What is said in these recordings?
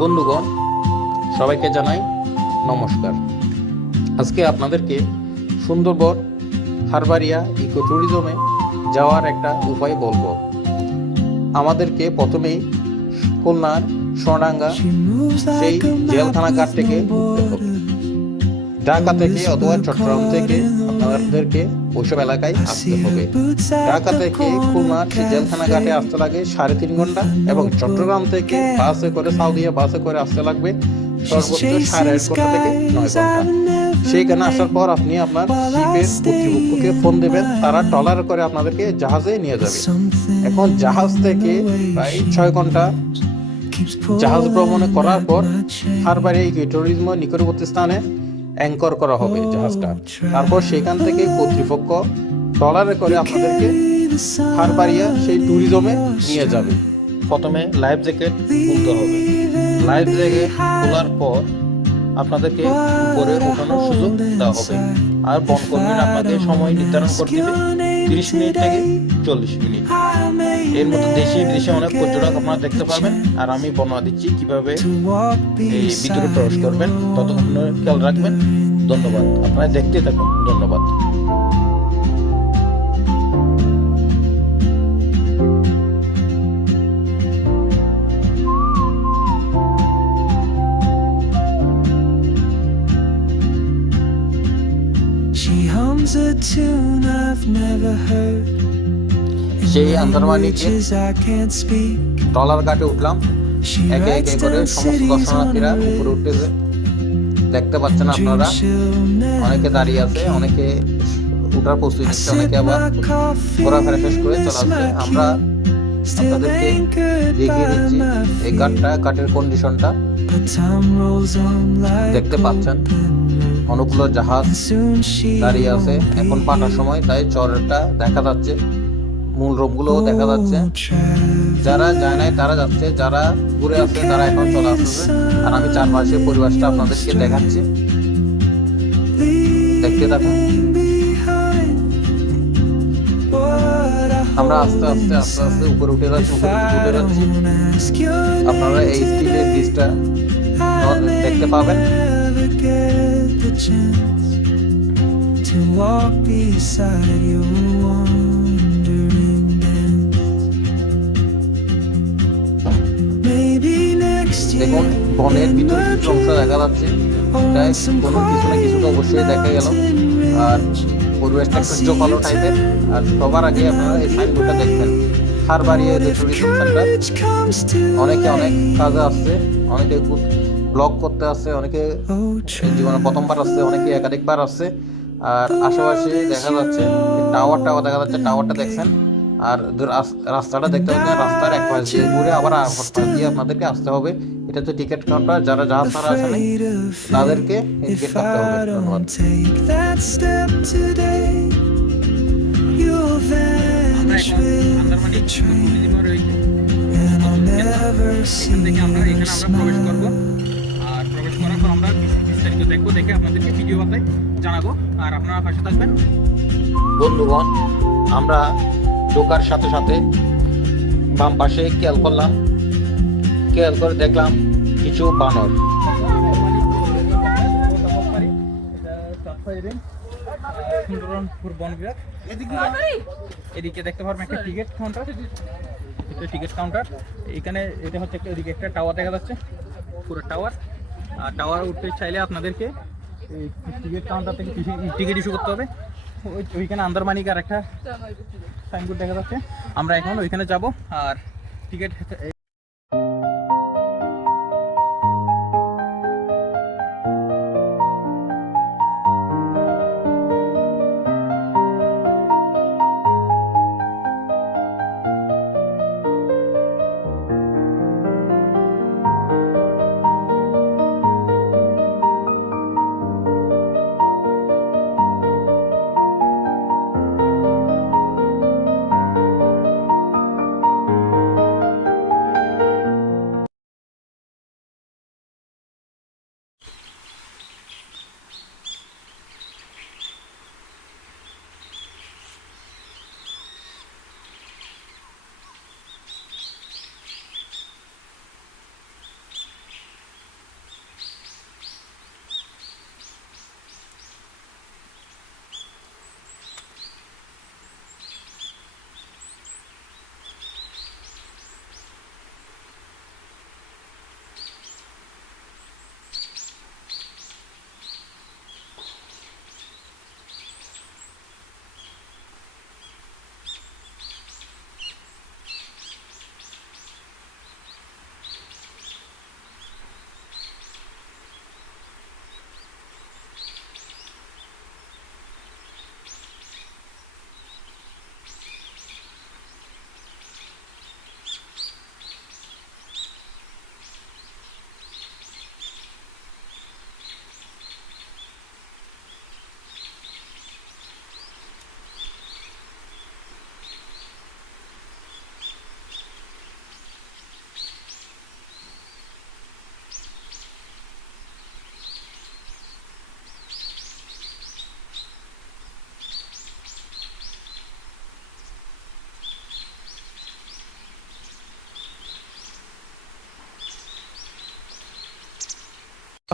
বন্ধুগণ, সবাইকে জানাই নমস্কার। আজকে আপনাদেরকে সুন্দরবন হারবারিয়া ইকো ট্যুরিজমে যাওয়ার একটা উপায় বলবো। আমাদেরকে প্রথমেই খুলনার সোনাডাঙ্গা সেই জেলখানা ঘাট থেকে উঠতে হবে। ঢাকা থেকে অথবা চট্টগ্রাম থেকে আপনাদেরকে ওইসব এলাকায় আসতে হবে। ঢাকা থেকে খুলনার সেই জেলখানা ঘাটে আসতে লাগে 3.5 ঘন্টা, এবং চট্টগ্রাম থেকে বাসে করে সাউদিয়া বাসে করে আসতে লাগবে সর্বোচ্চ 1.5 ঘন্টা থেকে 9 ঘন্টা। সেইখানে আসার পর আপনি আপনার শিপের কর্তৃপক্ষকে ফোন দেবেন, তারা ট্রলার করে আপনাদেরকে জাহাজে নিয়ে যাবে। এখন জাহাজ থেকে প্রায় 6 ঘন্টা জাহাজ ভ্রমণে করার পর হারবারিয়া ইকো ট্যুরিজম নিকটবর্তী স্থানে অ্যাঙ্কর করা হবে জাহাজটা। তারপর সেখান থেকে কর্তৃপক্ষ ট্রলারে করে আপনাদেরকে হারবারিয়া সেই ট্যুরিজমে নিয়ে যাবে। প্রথমে লাইফ জ্যাকেট খুলতে হবে। লাইফ জ্যাকেট খোলার পর আপনাদেরকে উপরে ওঠানোর সুযোগ দেওয়া হবে। আর বনকর্মীরা আপনাকে সময় নির্ধারণ করে দেবে 30 মিনিট থেকে 40 মিনিট। এর মধ্যে দেশি বিদেশি অনেক পর্যটক আপনারা দেখতে পাবেন। আর আমি বর্ণনা দিচ্ছি কিভাবে এই ভিতরে প্রবেশ করবেন, ততক্ষণ খেয়াল রাখবেন। ধন্যবাদ, আপনারা দেখতে থাকুন। ধন্যবাদ। সেই আন্দারমানিকে ট্রলার ঘাটে উঠলাম। একে একে করে সমস্ত দর্শনার্থীরা উপরে উঠতেছে, দেখতে পাচ্ছেন আপনারা। অনেকে দাঁড়িয়ে আছে, অনেকে উঠার প্রস্তুতি নিচ্ছে, অনেকে আবার ঘোরাফেরা শেষ করে চলে আসছে। আমরা আপনাদেরকে দেখিয়ে দিচ্ছি এই ঘাটের কন্ডিশনটা। দেখতে পাচ্ছেন অনেকগুলো জাহাজ দাঁড়িয়ে আছে। এখন পাটার সময়, তাই চরটা দেখা যাচ্ছে, মূল রোপগুলো দেখা যাচ্ছে। যারা যায় নাই তারা যাচ্ছে, যারা ঘুরে আসছে তারা এখন চলে আসছে। আর আমি চারপাশে পরিবেশটা আপনাদেরকে দেখাচ্ছি, দেখতে থাকুন। আমরা আস্তে আস্তে আস্তে আস্তে উপরে উঠে যাচ্ছি। আপনারা এই স্টিলের ব্রিজটা দেখতে পাবেন। দেখুন, বনের ভিতরে কিছু অংশ দেখা যাচ্ছে, তাই কোনো কিছু না কিছু তো অবশ্যই দেখা গেল। আর পরিবেশটা একটু জোপালো টাইপের। আর সবার আগে আপনারা এই সাইনবোর্ডটা দেখবেন, হারবারিয়া ট্যুরিজম সেন্টার। অনেকে অনেক কাজে আসছে, অনেকে ব্লগ করতে আসছে, অনেকে জীবনে প্রথমবার আসছে, অনেকে একাধিকবার আসছে। আর আশেপাশে দেখা যাচ্ছে টাওয়ারটাও দেখা যাচ্ছে, টাওয়ারটা দেখছেন। আর রাস্তাটা দেখতে পাচ্ছেন, রাস্তার এক পাশ দিয়ে ঘুরে আবার আর পাশ দিয়ে আপনাদেরকে আসতে হবে। এটা হচ্ছে টিকিট কাউন্টার। যারা জাহাজ ছাড়া আসেন তাদেরকে টিকিট কাটতে হবে। ধন্যবাদ। আমরা এখানে প্রবেশ করবো। আর প্রবেশ করার পর আমরা বিস্তারিত দেখবো, দেখে আপনাদেরকে ভিডিও বার্তায় জানাবো। আর আপনারা পাশে থাকবেন। বন্ধুগণ, আমরা ঢোকার সাথে সাথে বাম পাশে খেয়াল করলাম, খেয়াল করে দেখলাম কিছু বানর। এদিকে দেখতে পারবেন একটা টিকিট কাউন্টার। টিকিট কাউন্টার এখানে, এটা হচ্ছে একটা, এদিকে একটা টাওয়ার দেখা যাচ্ছে, পুরো টাওয়ার। আর টাওয়ার উঠতে চাইলে আপনাদেরকে এই টিকিট কাউন্টার থেকে টিকিট ইস্যু করতে হবে। ওইখানে আন্দারমানিক আর একটা সাইনবোর্ড দেখা যাচ্ছে। আমরা এখন ওইখানে যাব আর টিকিট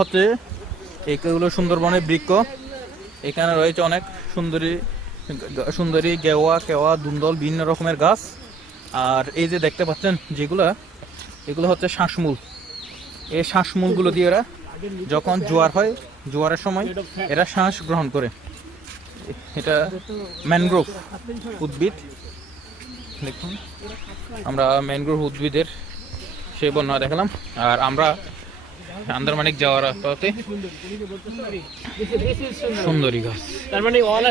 হচ্ছে এইগুলো সুন্দরবনের বৃক্ষ। এখানে রয়েছে অনেক সুন্দরী সুন্দরী গেওয়া কেওয়া দুন্দল বিভিন্ন রকমের গাছ। আর এই যে দেখতে পাচ্ছেন এগুলো হচ্ছে শ্বাসমূল। এই শ্বাসমূলগুলো দিয়ে এরা যখন জোয়ার হয়, জোয়ারের সময় এরা শ্বাস গ্রহণ করে। এটা ম্যানগ্রোভ উদ্ভিদ। দেখুন, আমরা ম্যানগ্রোভ উদ্ভিদের সেই বর্ণনা দেখালাম। আর আমরা আন্দারমানিক যাওয়ার পথে সুন্দরী গাছ, তার মানে অল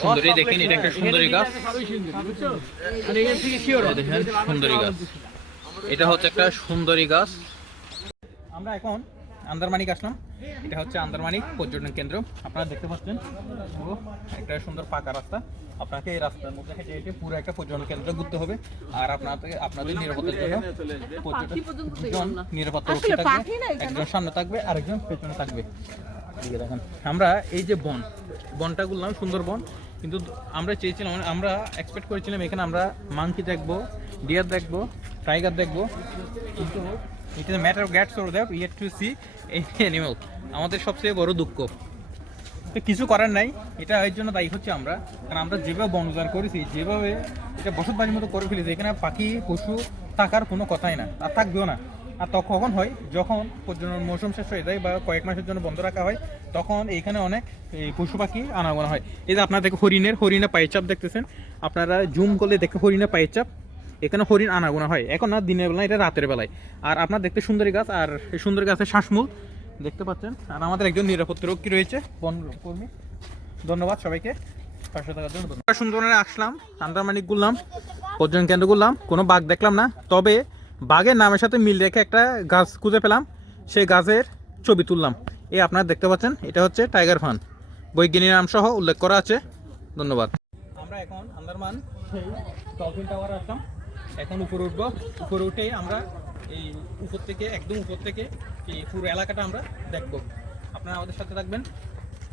সুন্দরী। দেখেন, এটা একটা সুন্দরী গাছ। দেখেন সুন্দরী গাছ, এটা হচ্ছে একটা সুন্দরী গাছ। আমরা এখন আন্দারমানিক আসলাম। এটা হচ্ছে আন্দারমানিক পর্যটন কেন্দ্র। আপনারা দেখতে পাচ্ছেন একটা সুন্দর পাকা রাস্তা। আপনাকে এই রাস্তার মধ্যে হেঁটে হেঁটে পুরো একটা পর্যটন কেন্দ্র ঘুরতে হবে। আর আপনাদের নিরাপত্তার জন্য দুজন নিরাপত্তা রক্ষী থাকবে, একজন সামনে থাকবে আরেকজন পেছনে থাকবে। দেখেন, আমরা এই যে বনটা ঘুরলাম, সুন্দর বন, কিন্তু আমরা চেয়েছিলাম, আমরা এক্সপেক্ট করেছিলাম এখানে আমরা মাংকি দেখবো, ডিয়ার দেখবো, টাইগার দেখবো, কিন্তু it is a matter of God so that we have to see any animal. আমাদের সবচেয়ে বড় দুঃখ। তো কিছু করার নাই, এটা এর জন্য দায়ী হচ্ছে আমরা। কারণ আমরা যেভাবে বন উজাড় করেছি, যেভাবে এটা বসতবাড়ির মতো করে ফেলেছি, এখানে পাখি পশু থাকার কোনো কথাই না, আর থাকবেও না। আর কখন হয়, যখন পর্যটন মৌসুম শেষ হয়ে যায় বা কয়েক মাসের জন্য বন্ধ রাখা হয়, তখন এইখানে অনেক পশু পাখি আনাগোনা হয়। এই যে আপনারা দেখে হরিণের পায়ের চাপ দেখতেছেন, আপনারা জুম করলে দেখে হরিণের পায়ের চাপ। এখানে হরিণ আনাগোনা হয়, এখন না দিনের বেলা, এটা রাতের বেলায়। আর আপনার দেখতে সুন্দরী গাছ, আর এই সুন্দরী গাছের শ্বাসমূল দেখতে পাচ্ছেন। আর আমাদের একজন নিরাপত্তা রক্ষী রয়েছে, বন কর্মী। ধন্যবাদ সবাইকে পাশে থাকার জন্য। সুন্দরবনে আসলাম, আন্দারমানিক ঘুরলাম, পর্যটন কেন্দ্র ঘুরলাম, কোনো বাঘ দেখলাম না। তবে বাঘের নামের সাথে মিল রেখে একটা গাছ খুঁজে পেলাম, সেই গাছের ছবি তুললাম। এই আপনারা দেখতে পাচ্ছেন, এটা হচ্ছে টাইগার ফান, বৈজ্ঞানিক নাম সহ উল্লেখ করা আছে। ধন্যবাদ। আমরা এখন আন্দারমান সেই ডলফিন টাওয়ার আসলাম। এখন উপরে উঠবো। উপরে উঠে আমরা এই একদম উপর থেকে এই পুরো এলাকাটা আমরা দেখব। আপনারা আমাদের সাথে থাকবেন।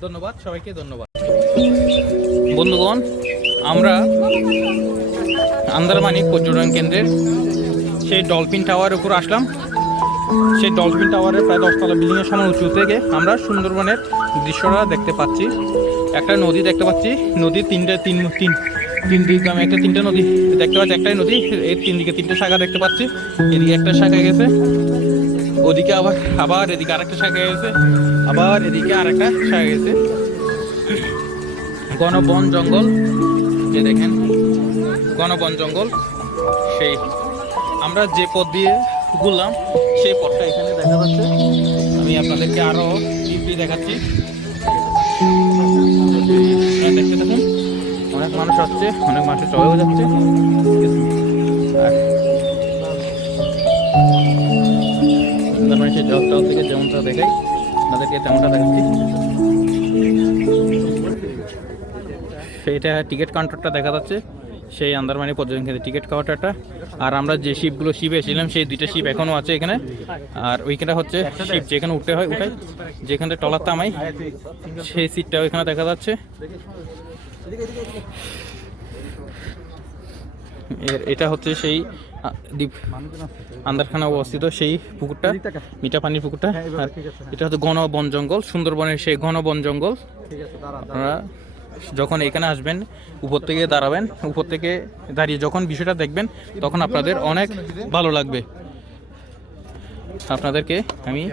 ধন্যবাদ সবাইকে, ধন্যবাদ। বন্ধুগণ, আমরা আন্দারমানিক পর্যটন কেন্দ্রের সেই ডলফিন টাওয়ারের উপর আসলাম। সেই ডলফিন টাওয়ারের প্রায় 10 তলা বিল্ডিংয়ের সমান উঁচু থেকে আমরা সুন্দরবনের দৃশ্যটা দেখতে পাচ্ছি। একটা নদী দেখতে পাচ্ছি, নদী তিন দিকে আমি তিনটা নদী দেখতে পাচ্ছি। একটাই নদী, এই তিন দিকে তিনটে শাখা দেখতে পাচ্ছি। এদিকে একটা শাখা গেছে, ওদিকে আবার এদিকে আরেকটা শাখা গেছে, আবার এদিকে আরেকটা শাখা গেছে। ঘন বন জঙ্গল, যে দেখেন ঘন বন জঙ্গল। সেই আমরা যে পথ দিয়ে ঘুরলাম, সেই পথটা এখানে দেখা যাচ্ছে। আমি আপনাদেরকে আরো ডিপলি দেখাচ্ছি, দেখতে থাকুন। অনেক মানুষ আসছে, অনেক মানুষ চলেও যাচ্ছে। সেই জলটাও থেকে যেমনটা দেখাই, তাদেরকে তেমনটা দেখাচ্ছি। সেইটা টিকিট কাউন্টারটা দেখা যাচ্ছে, সেই আন্দারমানি পর্যটন কেন্দ্রের টিকিট কাউন্টারটা। আর আমরা যে শিপে এসেছিলাম, সেই 2টা শিপ এখনও আছে এখানে। আর ওইখানটা হচ্ছে শিপ যেখানে উঠাই, যেখানে টলার থামাই, সেই সিটটাও এখানে দেখা যাচ্ছে। এটা হচ্ছে সেই দ্বীপ আন্দারখানা অবস্থিত সেই পুকুরটা, মিঠা পানির পুকুরটা। আর এটা হচ্ছে ঘন বন জঙ্গল, সুন্দরবনের সেই ঘন বন জঙ্গল। আপনারা যখন এখানে আসবেন, উপর থেকে দাঁড়াবেন, উপর থেকে দাঁড়িয়ে যখন বিষয়টা দেখবেন, তখন আপনাদের অনেক ভালো লাগবে। আপনাদেরকে আমি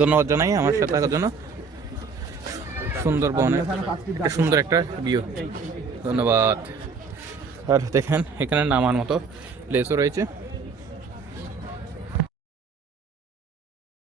ধন্যবাদ জানাই আমার সাথে থাকার জন্য। সুন্দরবনের সুন্দর একটা ভিউ। ধন্যবাদ। আর দেখেন, এখানে নামার মতো প্লেসও রয়েছে।